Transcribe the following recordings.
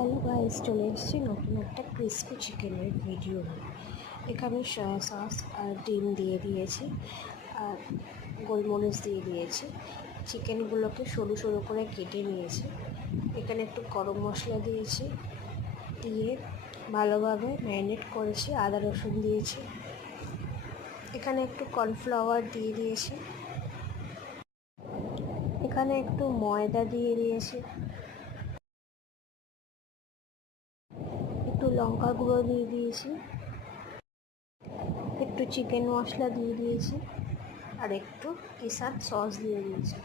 Hello guys চলে এসেছি নতুন একটা ক্রিস্পি চিকেনের ভিডিও এখানে সস আর ডিম দিয়ে দিয়েছি, আর গোলমরিচ দিয়ে দিয়েছি। চিকেনগুলোকে সরু সরু করে কেটে নিয়েছি। এখানে একটু গরম মশলা দিয়েছি, দিয়ে ভালোভাবে ম্যারিনেট করেছি, আদা রসুন দিয়েছি। এখানে একটু কর্নফ্লাওয়ার দিয়ে দিয়েছি। এখানে একটু ময়দা দিয়ে দিয়েছি। লঙ্কা গুঁড়ো দিয়ে দিয়েছি। একটু চিকেন মশলা দিয়ে দিয়েছি আর একটু কেসার সস দিয়ে দিয়েছি।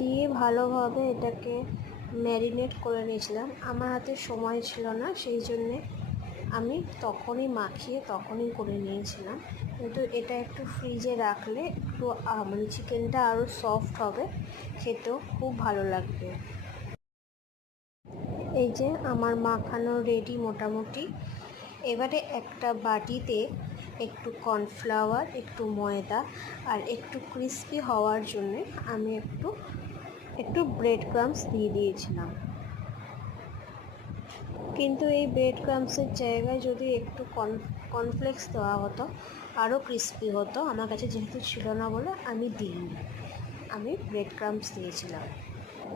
দিয়ে ভালোভাবে এটাকে ম্যারিনেট করে নিয়েছিলাম। আমার হাতে সময় ছিল না, সেই জন্যে আমি তখনই মাখিয়ে তখনই করে নিয়েছিলাম। কিন্তু এটা একটু ফ্রিজে রাখলে একটু মানে চিকেনটা আরও সফট হবে, খেতেও খুব ভালো লাগবে। এই যে আমার মাখানো রেডি মোটামুটি। এবারে একটা বাটিতে একটু কর্নফ্লাওয়ার একটু ময়দা আর একটু ক্রিস্পি হওয়ার জন্যে আমি একটু একটু ব্রেড ক্রামস দিয়ে দিয়েছিলাম। কিন্তু এই ব্রেড ক্রামসের জায়গায় যদি একটু কর্ন কর্নফ্লেক্স দেওয়া হতো, আরও ক্রিস্পি হতো, আমার কাছে যেহেতু ছিল না বলে আমি দিইনি। আমি ব্রেড ক্রামস দিয়েছিলাম।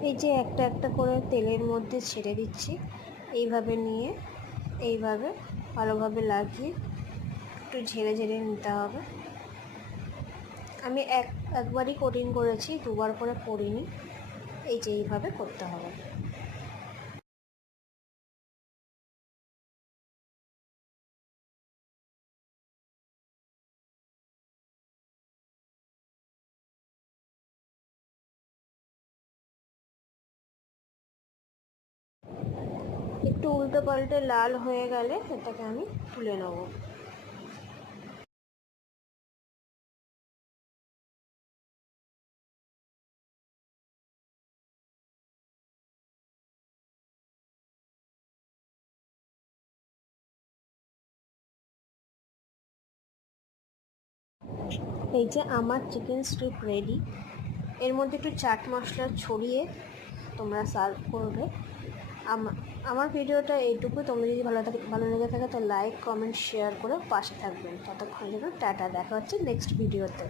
এই যে একটা একটা করে তেলের মধ্যে ছেড়ে দিচ্ছি, এইভাবে নিয়ে, এইভাবে ভালোভাবে লাগিয়ে একটু ঝেড়ে ঝেড়ে নিতে হবে। আমি এক, একবারই কোটিং করেছি, দুবার করে করিনি, এই যে এইভাবে করতে হবে। একটু উল্টো পাল্টে লাল হয়ে গেলে এটাকে আমি তুলে নেব। এই যে আমার চিকেন স্ট্রিপ রেডি এর মধ্যে একটু চাট মশলা ছড়িয়ে তোমরা সার্ভ করবে। আমার ভিডিওটা এইটুকু। তোমরা যদি ভালো থাকে, ভালো লেগে থাকে তো লাইক কমেন্ট শেয়ার করে পাশে থাকবেন। ততক্ষণ যেন টাটা, দেখা হচ্ছে নেক্সট ভিডিওতে